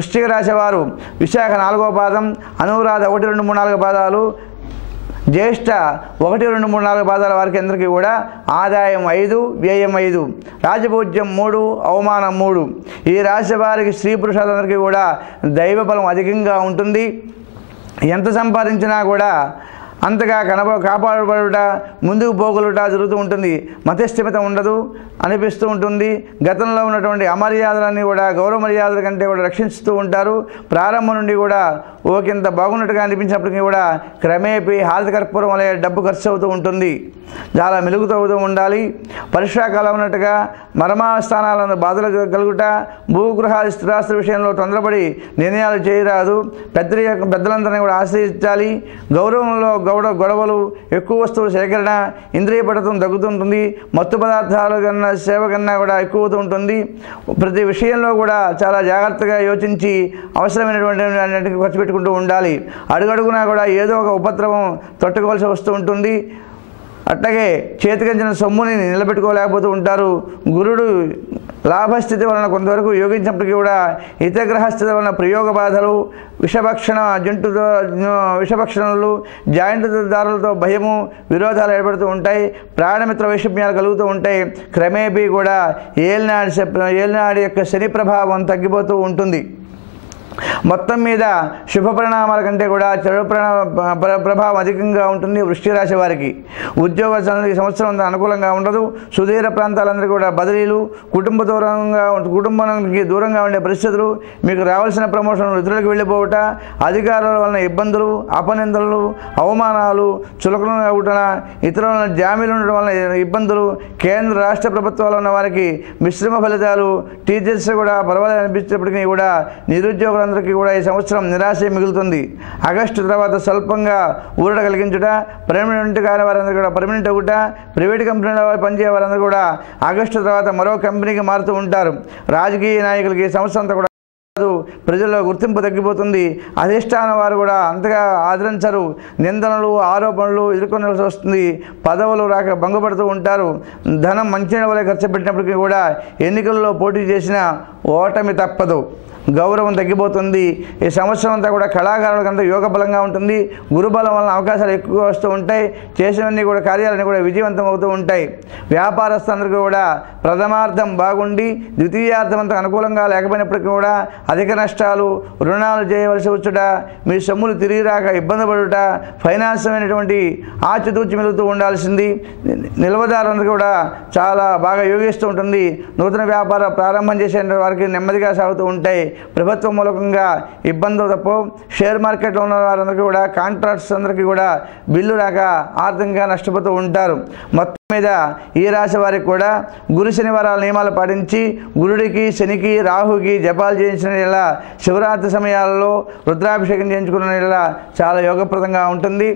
వృశ్చిక రాశి వారు విశాఖ 4వ పాదం, అనురాధ 1, 2, 3, 4 పాదాలు, జ్యేష్ఠ 1, 2, 3, 4 పాదాల వారికి అందరికీ కూడా ఆదాయం 5, వ్యయం 5, రాజపూజ్యం 3, అవమానం 3. ఈ రాశి వారికి స్త్రీ పురుషులందరికీ కూడా దైవ బలం అధికంగా ఉంటుంది. ఎంత సంపాదించినా కూడా అంతగా కాపాడబడుట, ముందుకు పోగలుట జరుగుతూ ఉంటుంది. మతస్థిమిత ఉండదు అనిపిస్తూ ఉంటుంది. గతంలో ఉన్నటువంటి అమర్యాదలన్నీ కూడా గౌరవ మర్యాదల కంటే కూడా రక్షిస్తూ ఉంటారు. ప్రారంభం నుండి కూడా ఓకింత బాగున్నట్టుగా అనిపించినప్పటికీ కూడా క్రమేపీ హారతి కర్పూరం వలె డబ్బు ఖర్చు అవుతూ ఉంటుంది. చాలా మెలుగుతూ అవుతూ ఉండాలి. పరీక్షాకాలం ఉన్నట్టుగా మర్మస్థానాలను బాధలు కలుగుట, భూగృహాలు స్థిరాస్తుల విషయంలో తొందరపడి నిర్ణయాలు చేయరాదు. పెద్దలందరినీ కూడా ఆశ్రయించాలి. గౌరవంలో గొడవలు, ఎక్కువ వస్తువుల సేకరణ, ఇంద్రియ పఠితం తగ్గుతుంటుంది. మత్తు పదార్థాలు కన్నా సేవ కన్నా కూడా ఎక్కువ అవుతూ ఉంటుంది. ప్రతి విషయంలో కూడా చాలా జాగ్రత్తగా యోచించి అవసరమైనటువంటి అన్నింటికి ఖర్చు పెట్టుకుంటూ ఉండాలి. అడుగడుగునా కూడా ఏదో ఒక ఉపద్రవం తట్టుకోవాల్సి వస్తూ ఉంటుంది. అట్లాగే చేతికంచిన సొమ్ముని నిలబెట్టుకోలేకపోతూ ఉంటారు. గురుడు లాభస్థితి వలన కొంతవరకు యోగించినప్పటికీ కూడా హితగ్రహస్థితి వలన ప్రయోగ బాధలు, విషభక్షణలు, జాయింట్దారులతో భయము, విరోధాలు ఏర్పడుతూ ఉంటాయి. ప్రాణమిత్ర వైషమ్యాలు కలుగుతూ ఉంటాయి. క్రమేపీ కూడా ఏలినాడి యొక్క శని ప్రభావం తగ్గిపోతూ ఉంటుంది. మొత్తం మీద శుభ పరిణామాల కంటే కూడా చెడు ప్రభావం అధికంగా ఉంటుంది వృశ్చిక రాశి వారికి. ఉద్యోగస్తులకి సంవత్సరం అంతా అనుకూలంగా ఉండదు. సుదూర ప్రాంతాలందరికీ కూడా బదిలీలు, కుటుంబానికి దూరంగా ఉండే పరిస్థితులు, మీకు రావాల్సిన ప్రమోషన్లు ఇతరులకు వెళ్ళిపోవట, అధికారుల వలన ఇబ్బందులు, అపనిందలు, అవమానాలు, చులకన అవుట, ఇతరుల జామీలు ఉండడం వలన ఇబ్బందులు, కేంద్ర రాష్ట్ర ప్రభుత్వాలు ఉన్న వారికి మిశ్రమ ఫలితాలు, టీచర్స్ కూడా పర్వాలేదు అనిపించినప్పటికీ కూడా నిరుద్యోగులందరికీ కూడా ఈ సంవత్సరం నిరాశ మిగులుతుంది. ఆగస్టు తర్వాత స్వల్పంగా ఊరట కలిగించుట, పర్మనెంట్ కాని వారందరూ కూడా పర్మనెంట్ అవుట, ప్రైవేట్ కంపెనీలో పనిచేసే వారందరూ కూడా ఆగస్టు తర్వాత మరో కంపెనీకి మారుతూ ఉంటారు. రాజకీయ నాయకులకి ఈ సంవత్సరం అంతా కూడా ప్రజల్లో గుర్తింపు తగ్గిపోతుంది. అధిష్టానం వారు కూడా అంతగా ఆదరించరు. నిందనలు, ఆరోపణలు ఎదుర్కొనాల్సి వస్తుంది. పదవులు రాక భంగపడుతూ ఉంటారు. ధనం మంచి వలె ఖర్చు పెట్టినప్పటికీ కూడా ఎన్నికల్లో పోటీ చేసిన ఓటమి తప్పదు. గౌరవం తగ్గిపోతుంది. ఈ సంవత్సరం అంతా కూడా కళాకారులకంతా యోగ బలంగా ఉంటుంది. గురుబలం వలన అవకాశాలు ఎక్కువ వస్తూ ఉంటాయి. చేసినవన్నీ కూడా కార్యాలన్నీ కూడా విజయవంతం అవుతూ ఉంటాయి. వ్యాపారస్తులందరికీ కూడా ప్రథమార్థం బాగుండి ద్వితీయార్థం అంతా అనుకూలంగా లేకపోయినప్పటికీ కూడా అధిక నష్టాలు, రుణాలు చేయవలసి వచ్చుట, మీ సొమ్ములు తిరిగి రాక ఇబ్బంది పడుట, ఫైనాన్స్ అయినటువంటి ఆచితూచి మెలుగుతూ ఉండాల్సింది. నిల్వదారులందరికీ కూడా చాలా బాగా యోగిస్తూ ఉంటుంది. నూతన వ్యాపార ప్రారంభం చేసే వారికి నెమ్మదిగా సాగుతూ ఉంటాయి. ప్రభుత్వం మూలకంగా ఇబ్బందులు తప్పవు. షేర్ మార్కెట్లో ఉన్న వారందరికీ కూడా, కాంట్రాక్ట్స్ అందరికీ కూడా బిల్లు రాక ఆర్థికంగా నష్టపోతూ ఉంటారు. మొత్తం మీద ఈ రాశి వారికి కూడా గురు శనివారాల నియమాలు పాటించి గురుడికి, శనికి, రాహుకి జపాలు చేయించిన ఇలా శివరాత్రి సమయాలలో రుద్రాభిషేకం చేయించుకున్న ఇలా చాలా యోగప్రదంగా ఉంటుంది.